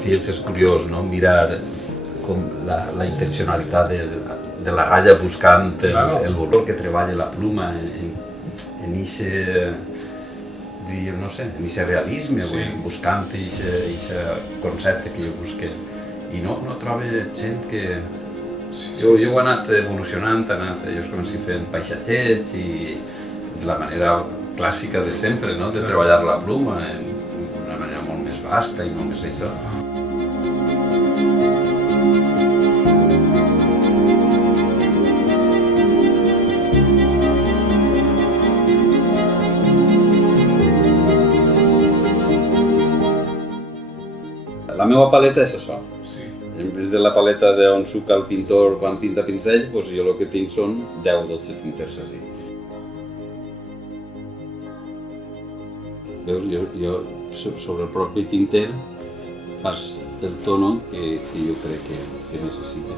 fotografies és curiós, no? Mirar com la intencionalitat de la ratlla buscant el valor que treballa la pluma en ixe, diríem, no sé, en ixe realisme, buscant ixe concepte que jo busque. I no trobo gent que... Jo he anat evolucionant, jo he començat fent paisatgets i de la manera clàssica de sempre, de treballar la pluma d'una manera molt més vasta i molt més això. La meva paleta és això. En vez de la paleta d'on suca el pintor quan pinta pincell, jo el que tinc són 10 o 12 tinters així. Veus, jo sobre el propi tinter fas el tono que jo crec que necessita.